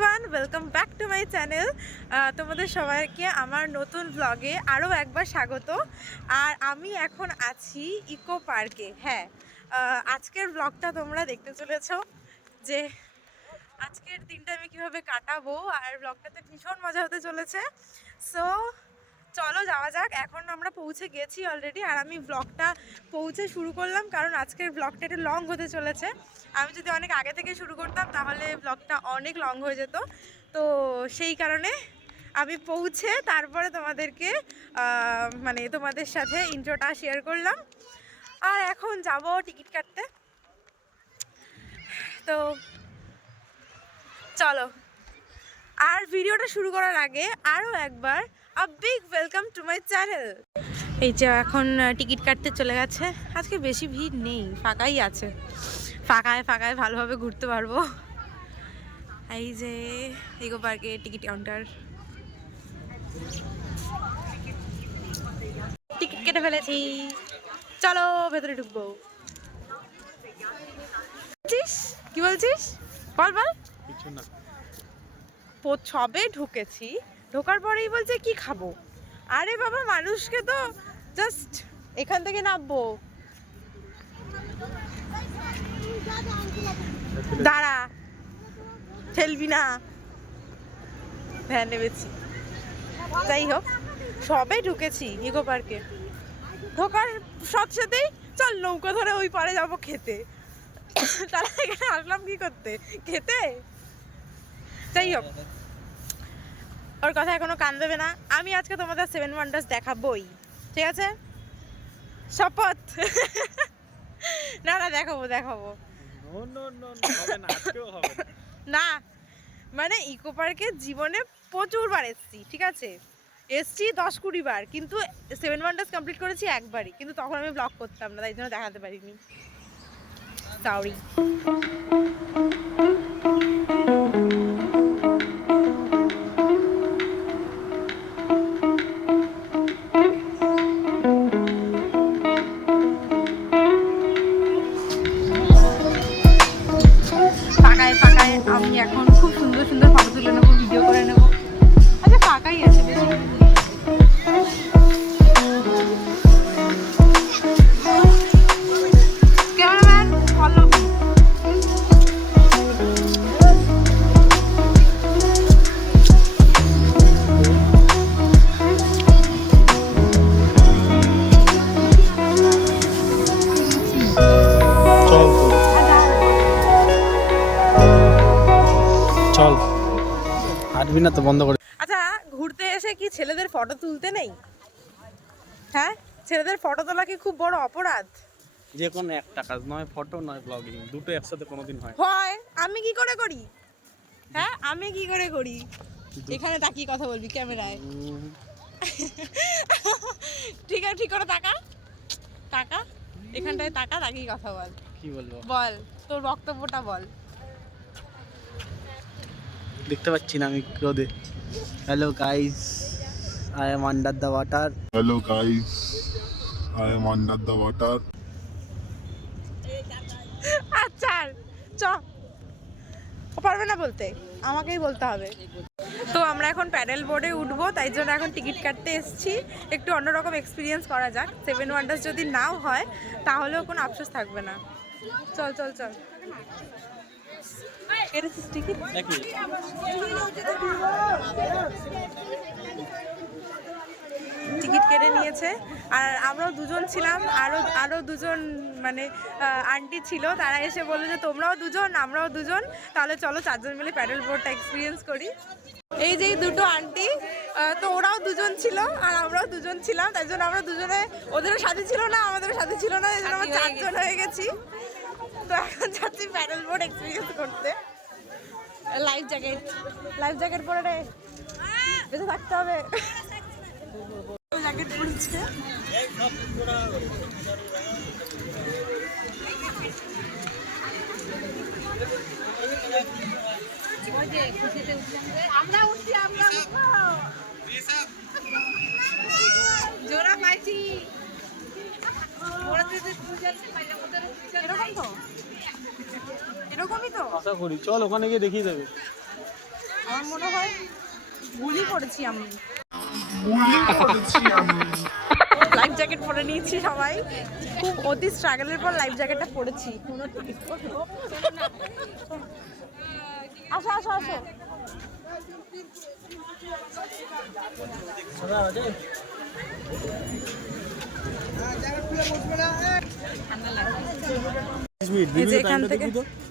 Everyone welcome back to my channel তোমাদের সবাইকে আমার নতুন ব্লগে আরও একবার স্বাগত। আর আমি এখন আছি ইকো পার্কে। হ্যাঁ আজকের ব্লগটা তোমরা দেখতে চলেছ যে আজকের দিনটা আমি কীভাবে কাটাবো, আর ব্লগটাতে ভীষণ মজা হতে চলেছে। সো চলো যাওয়া যাক, এখন আমরা পৌঁছে গেছি অলরেডি আর আমি ব্লগটা পৌঁছে শুরু করলাম কারণ আজকের ব্লগটা একটু লং হতে চলেছে। আমি যদি অনেক আগে থেকে শুরু করতাম, তাহলে ব্লগটা অনেক লং হয়ে যেত। তো সেই কারণে আমি পৌঁছে তারপরে তোমাদেরকে মানে তোমাদের সাথে ইন্ট্রোটা শেয়ার করলাম। আর এখন যাব টিকিট কাটতে। তো চলো। আর ভিডিওটা শুরু করার আগে আরও একবার a big welcome to my channel এই যে এখন টিকিট কাটতে চলে গেছে। আজকে বেশি ভিড় নেই ফাঁকাই আছে। ফাঁকায় ফাঁকায় ভালোভাবে ঘুরতে পারব। এই যে ইকো পার্কে টিকিট কাউন্টার টিকিট কেটে ফেলেছি। চলো ভেতরে ঢুকবো? কি বলছিস? বল বল। কিছু না। সবে ঢুকেছি। ঢোকার পরেই বলছে, কি খাব? আরে বাবা, মানুষকে তো জাস্ট এখান থেকে নামবো। দাঁড়া, ঠেলবি না। ভ্যান নেমেছি। যাই হোক, সবে ঢুকেছি ইকো পার্কে। ঢোকার সাথে সাথেই চল নৌকা ধরে ওই পারে যাব খেতে। তাহলে এখানে আসলাম কি করতে? খেতে? যাই হোক। ওর কথা এখনও কান দেবে না। আমি আজকে তোমাদের সেভেন ওয়ান্ডার্স দেখাবই ঠিক আছে? শপথ। না না দেখাবো দেখাবো। নো মানে ইকো পার্কে জীবনে প্রচুর বার এসছি ঠিক আছে? এসছি দশ কুড়ি বার কিন্তু সেভেন ওয়ান্ডার্স কমপ্লিট করেছি একবারই কিন্তু তখন আমি ব্লগ করতাম না তাই জন্য দেখাতে পারিনি। সরি নেই? হ্যাঁ? ছেলেদের ফটো তোলা কি খুব বড় অপরাধ? যে কোনো একটা কাজ নয় ফটো নয় ব্লগিং দুটো একসাথে কোনোদিন হয়। হয়? আমি কি করে করি? হ্যাঁ? আমি কি করে করি? এখানে তাকিয়ে কথা বলবি ক্যামেরায়। ঠিক আছে ঠিক করে তাকা। তাকা। এখানটায় তাকা তাকিয়ে কথা বল। কি বলব? বল তোর বক্তব্যটা বল। দেখতে পাচ্ছি না আমি রোদে hello guys I am under the water Hello guys, I am under the water. আচ্ছা চ। ও পারবে না বলতে। আমাকেই বলতে হবে। তো আমরা এখন প্যাডেল বোর্ডে উঠবো তাই জন্য এখন টিকিট কাটতে এসেছি। একটু অন্যরকম এক্সপিরিয়েন্স করা যাক। সেভেন ওয়ান্ডার্স যদি নাও হয় তাহলেও কোনো আফসোস থাকবে না। চল চল চল। টিকিট? টিকিট কেটে নিয়েছে। আর আমরাও দুজন ছিলাম আরও আরও দুজন মানে আন্টি ছিল তারা এসে বলল যে তোমরাও দুজন আমরাও দুজন তাহলে চলো চারজন মিলে প্যাডেল বোর্ডটা এক্সপিরিয়েন্স করি। এই যে দুটো আন্টি তো ওরাও দুজন ছিল আর আমরাও দুজন ছিলাম তাই জন্য আমরা দুজনে ওদেরও সাথে ছিল না আমাদেরও সাথে ছিল না এই জন্য আমরা চারজন হয়ে গেছি। তো এখন যাচ্ছি প্যাডেল বোর্ড এক্সপিরিয়েন্স করতে। লাইফ জ্যাকেট লাইফ জ্যাকেট পরে রে। বেঁচে থাকতে হবে। জ্যাকেট পরেছে আমরা উঠছি আমরা জোড়া পাইছি। এরকম তো? এরকমই তো? আশা করি। চল ওখানে গিয়ে দেখিয়ে দেবে। আমার মনে হয় গুলি করেছি আমি। লাইফ জ্যাকেট পরে নিয়েছি সবাই। খুব অতি স্ট্রাগলের পর লাইফ জ্যাকেটটা পরেছি। আসো আসো আসো। এখান থেকে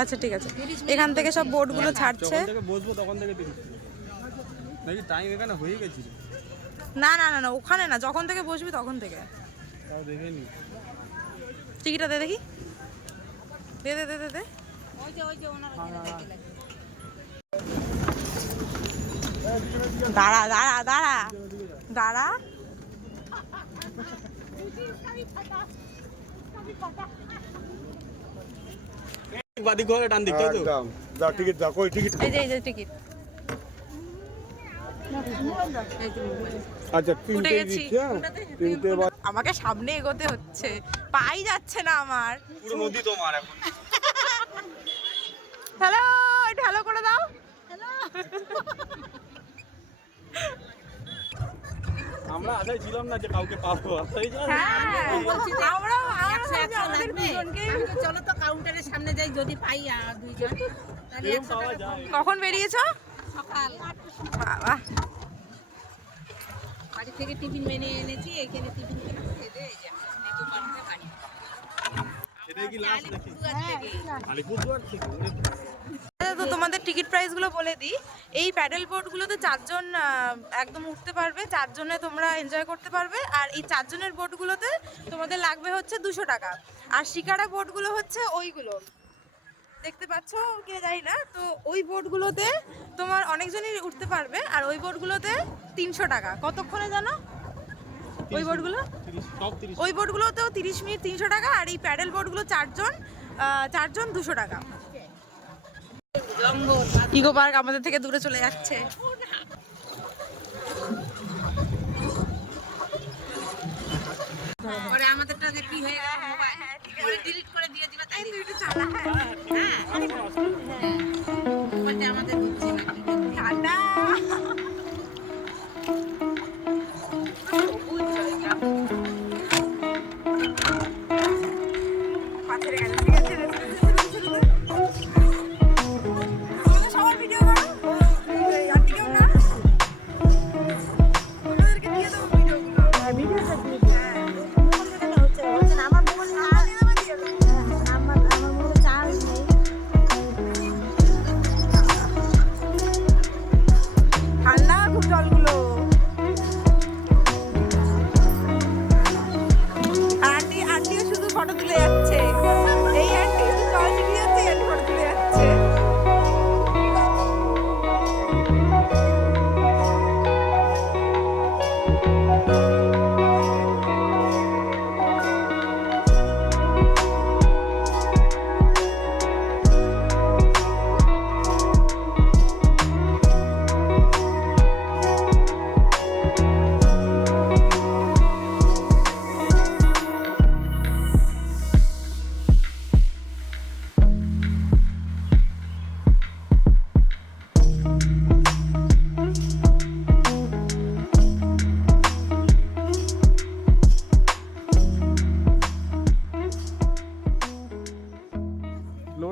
আচ্ছা ঠিক আছে। এখান থেকে সব বোর্ডগুলো ছাড়ছে। বসবো তখন থেকে দেখি টাইম এখানে হয়ে গেছে। না না না না ওখানে না যখন থেকে বসবি তখন থেকে। তাও দেখে নি টিকিটটা দে দেখি। দে দে দে দে দে। দাঁড়া দাঁড়া দাঁড়া। দাঁড়া। বাদি ঘরে টান দিক তাই তো যা টিকিট কই টিকিট। এই যে এই যে টিকিট। আচ্ছা তিনটে দিচ্ছে তিনটে আমাকে সামনে এগোতে হচ্ছে। পাই যাচ্ছে না আমার। পুরো নদী তোমার এখন। হ্যালো হ্যালো করে দাও। আমরা আশায় ছিলাম না যে কাউকে পাবো তাই জন্য হ্যাঁ চলো তো কাউন্টারের সামনে যাই যদি পাই দুইজন। কখন বেরিয়েছো? সকাল। বাবা। বাড়ি থেকে টিফিন মেনে এনেছি এখানে টিফিন খেয়ে এই যে বাড়ি। আচ্ছা, তো তোমাদের টিকিট প্রাইসগুলো বলে দিই। এই প্যাডেল বোটগুলোতে চারজন একদম উঠতে পারবে চারজনে তোমরা এনজয় করতে পারবে আর এই চারজনের বোটগুলোতে তোমাদের লাগবে হচ্ছে দুশো টাকা। আর শিকারা বোটগুলো হচ্ছে ওইগুলো। দেখতে পাচ্ছ? কে জানি না। তো ওই বোটগুলোতে তোমার অনেকজনই উঠতে পারবে আর ওই বোটগুলোতে তিনশো টাকা। কতক্ষণে জানো? ওই বোটগুলো? ওই বোটগুলোতেও তিরিশ মিনিট তিনশো টাকা আর এই প্যাডেল বোটগুলো চারজন চারজন দুশো টাকা। ইকো পার্ক আমাদের থেকে দূরে চলে যাচ্ছে। পরে আমাদেরটা যে কি হয়ে গেল মোবাইল পরে ডিলিট করে দিয়ে দিবা তাই বলতে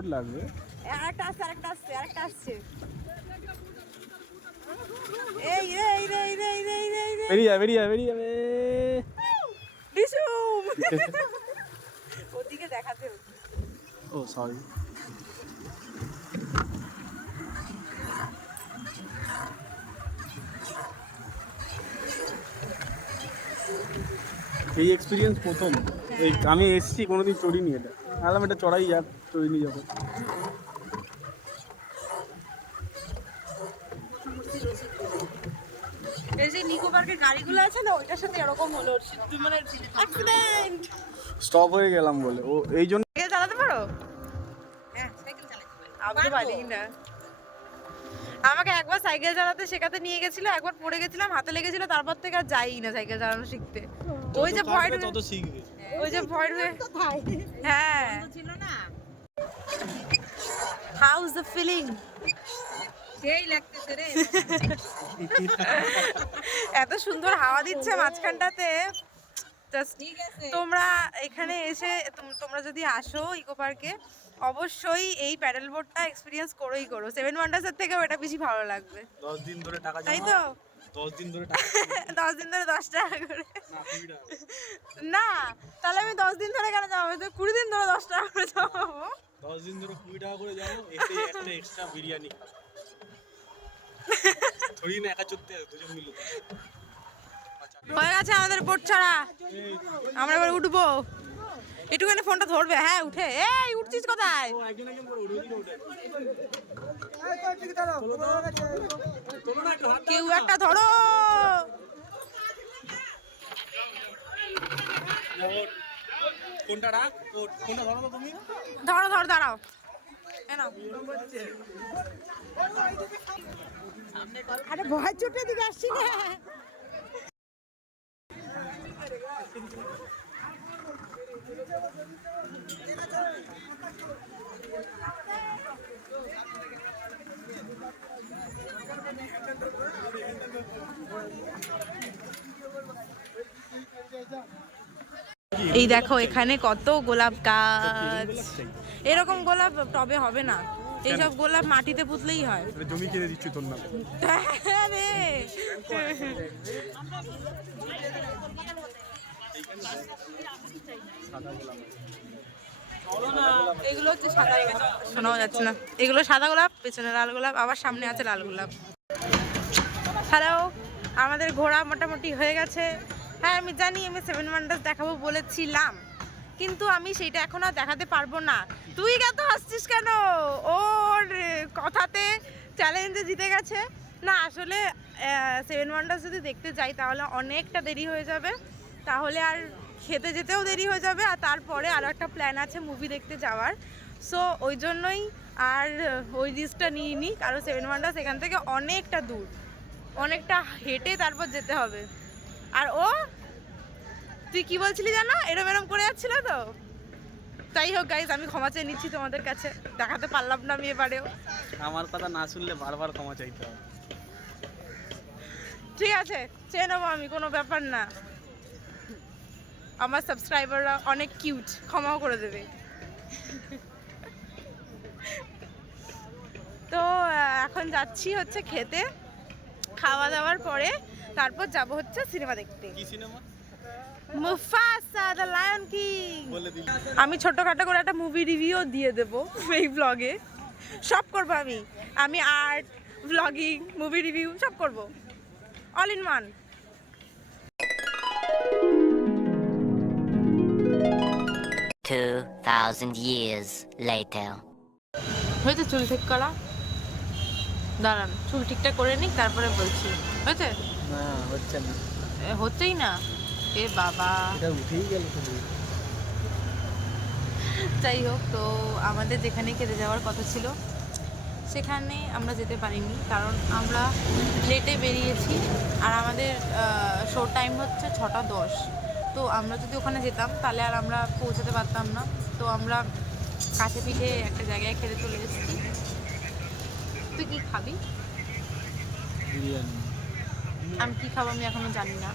লোড লাগবে। আরেকটা আসছে আরেকটা আসছে আরেকটা আসছে। এই রে এই রে এই রে এই রে এই রে এই। রে বেরিয়ে বেরিয়ে যাবে বেরিয়ে যাবে ডিসুম ওদিকে দেখাতে ও সরি এই এক্সপিরিয়েন্স প্রথম। এই আমি এসছি কোনোদিন চড়িনি এটা। আলাম এটা চড়াই যাক। চড়িনি যখন এই যে নিকো পার্কের গাড়িগুলো আছে না ওইটার সাথে এরকম হলো মানে অ্যাক্সিডেন্ট স্টপ হয়ে গেলাম বলে। ও এই জন্য চালাতে পারো? হ্যাঁ সাইকেল চালাতে পারি। আমি পারি না। আমাকে একবার সাইকেল চালাতে শেখাতে নিয়ে গেছিল একবার পড়ে গেছিলাম হাতে লেগেছিল তারপর থেকে আর যাই না সাইকেল চালানো শিখতে। ওই যে ভয় তত শিখবে। ওই যে ভয় হ্যাঁ। ছিল না? হাউ ইজ দ্য ফিলিং এত সুন্দর হাওয়া দিচ্ছে মাঝখানটাতে। তোমরা এখানে এসে তোমরা যদি আসো ইকো পার্কে অবশ্যই এই প্যাডেল বোর্ডটা এক্সপিরিয়েন্স করেই করো। সেভেন ওয়ান্ডার্সের থেকেও এটা বেশি ভালো লাগবে। দশ দিন ধরে টাকা তাই তো? দশ দিন ধরে দশ দিন ধরে দশ টাকা করে। না তাহলে আমি দশ দিন ধরে কেন যাব কুড়ি দিন ধরে দশ টাকা করে যাব দশ দিন ধরে কুড়ি টাকা করে যাব এসে একটা এক্সট্রা বিরিয়ানি খাব। থোড়ি না একা চড়তে দুজন মিলে। হয়ে গেছে আমাদের বোট ছাড়া। আমরা এবার উঠবো। একটুখানি ফোনটা ধরবে। হ্যাঁ উঠে। এই উঠছিস কোথায়? কেউ একটা ধরো। কোনটা রাখ? কোনটা ধরো তুমি। ধরো ধরো দাঁড়াও। আরে ভয় চোটে দিকে আসছি না। এই দেখো এখানে কত গোলাপ গাছ। এরকম গোলাপ টবে হবে না। এইসব গোলাপ মাটিতে পুতলেই হয়। জমি কিনে দিচ্ছি তোর নাম। হ্যাঁ। এগুলো হচ্ছে সাদা শোনাও যাচ্ছে না। এগুলো সাদা গোলাপ পেছনে লাল গোলাপ আবার সামনে আছে লাল গোলাপ। হ্যালো আমাদের ঘোড়া মোটামুটি হয়ে গেছে। হ্যাঁ আমি জানি আমি সেভেন ওয়ান্ডার্স দেখাবো বলেছিলাম, কিন্তু আমি সেইটা এখন আর দেখাতে পারব না। তুই এত হাসছিস কেন? ওর কথাতে চ্যালেঞ্জে জিতে গেছে। না, আসলে সেভেন ওয়ান্ডার্স যদি দেখতে যাই, তাহলে অনেকটা দেরি হয়ে যাবে। তাহলে আর খেতে যেতেও দেরি হয়ে যাবে, আর তারপরে আরও একটা প্ল্যান আছে মুভি দেখতে যাওয়ার। সো ওই জন্যই আর ওই নিয়ে নিই কারণ সেভেন ওয়ান্ডার্স এখান থেকে অনেকটা দূর। অনেকটা হেঁটে তারপর যেতে হবে। আর ও? তুই কি বলছিলি জানো? এরম এরম করে যাচ্ছিল তো। যাই হোক গাইজ আমি ক্ষমা চেয়ে নিচ্ছি তোমাদের কাছে। দেখাতে পারলাম না আমি এবারেও। আমার কথা না শুনলে বারবার ক্ষমা চাইতে হবে। ঠিক আছে চেয়ে নেব আমি কোনো ব্যাপার না। আমার সাবস্ক্রাইবাররা অনেক কিউট ক্ষমাও করে দেবে। তো এখন যাচ্ছি হচ্ছে খেতে। খাওয়া দাওয়ার পরে তারপর যাব হচ্ছে সিনেমা দেখতে। কি cinema? Mufasa the Lion King. আমি ছোটখাটো করে একটা মুভি রিভিউ দিয়ে দেব এই ব্লগে সব করব আমি। আমি আর্ট ব্লগিং মুভি রিভিউ সব করব। All in one Two thousand years later. হয়েছে চুল ঠিক করা? দাঁড়ান চুল ঠিকঠাক করে নিক তারপরে বলছি। হয়েছে? না হচ্ছে না। এ, হচ্ছেই না। এ বাবা। এটা উঠেই গেল যাই হোক তো আমাদের যেখানে খেতে যাওয়ার কথা ছিল সেখানে আমরা যেতে পারিনি কারণ আমরা লেটে বেরিয়েছি আর আমাদের শো টাইম হচ্ছে ছটা দশ। তো আমরা যদি ওখানে যেতাম তাহলে আর আমরা পৌঁছাতে পারতাম না। তো আমরা কাছে পিঠে একটা জায়গায় খেতে চলে এসেছি। তুই কি খাবি? বিরিয়ানি। আমি কি খাব আমি এখনও জানি না।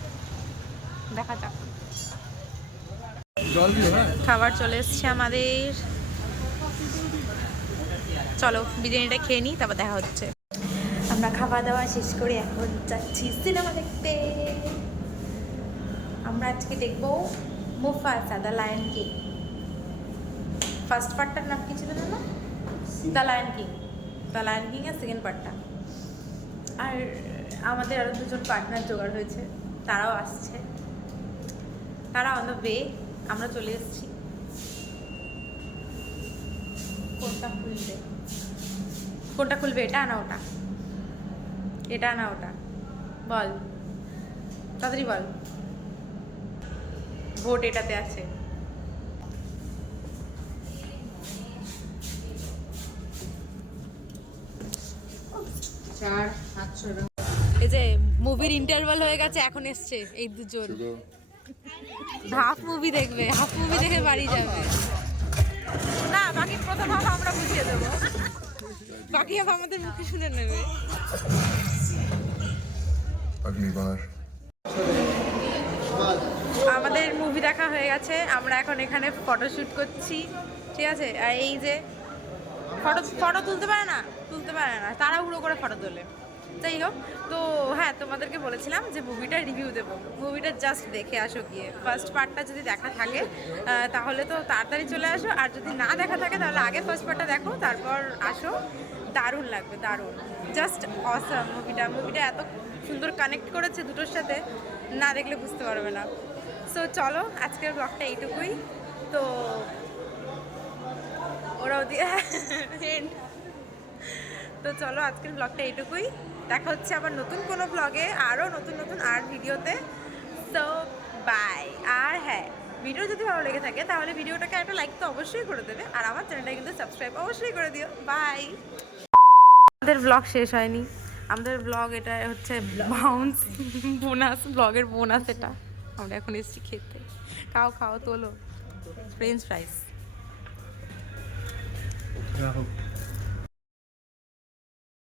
দেখা যাক। হ্যাঁ? খাবার চলে এসছে আমাদের। চলো বিরিয়ানিটা খেয়ে নিই তারপর দেখা হচ্ছে। আমরা খাওয়া দাওয়া শেষ করে এখন যাচ্ছি সিনেমা দেখতে। আমরা আজকে দেখব Mufasa the Lion King. First পার্টটার নাম কি ছিল না the Lion King. The Lion King R second পার্টটা আর আমাদের আরও দুজন পার্টনার জোগাড় হয়েছে। তারাও আসছে। তারা অন ওয়ে আমরা চলে এসেছি। কোনটা খুলবে? কোনটা খুলবে? এটা না ওটা। এটা না ওটা। বল। তাড়াতাড়ি বল। ভোট এটাতে আছে। চার সাতশো মুভির ইন্টারভাল হয়ে গেছে এখন এসছে এই দুজন। হাফ মুভি দেখবে হাফ মুভি দেখে বাড়ি যাবে। না বাকি প্রথম হাফ আমরা বুঝিয়ে দেবো। বাকি হাফ আমাদের মুখে শুনে নেবে। আমাদের মুভি দেখা হয়ে গেছে আমরা এখন এখানে ফটোশ্যুট করছি ঠিক আছে? আর এই যে ফটো ফটো তুলতে পারে না? তুলতে পারে না তারা তাড়াহুড়ো করে ফটো তোলে। যাই হোক তো হ্যাঁ তোমাদেরকে বলেছিলাম যে মুভিটা রিভিউ দেবো। মুভিটা জাস্ট দেখে আসো গিয়ে। ফার্স্ট পার্টটা যদি দেখা থাকে তাহলে তো তাড়াতাড়ি চলে আসো। আর যদি না দেখা থাকে, তাহলে আগে ফার্স্ট পার্টটা দেখো, তারপর আসো। দারুণ লাগবে, দারুণ। জাস্ট অসাম মুভিটা মুভিটা এত সুন্দর কানেক্ট করেছে দুটোর সাথে, না দেখলে বুঝতে পারবে না। সো চলো, আজকের ব্লগটা এইটুকুই। তো ওরাও দিয়ে. তো চলো আজকের ব্লগটা এইটুকুই। দেখা হচ্ছে আবার নতুন কোনো ব্লগে আরও নতুন নতুন আর্ট ভিডিওতে সো বাই আর হ্যাঁ ভিডিও যদি ভালো লেগে থাকে, তাহলে ভিডিওটাকে একটা লাইক তো অবশ্যই করে দেবে। আর আমার চ্যানেলটা কিন্তু সাবস্ক্রাইব অবশ্যই করে দিও। বাই আমাদের ব্লগ শেষ হয়নি। আমাদের ব্লগ এটা হচ্ছে বাউন্স বোনাস ব্লগের বোনাস এটা। আমরা এখন এসেছি খেতে। খাও খাও, তোলো। French fries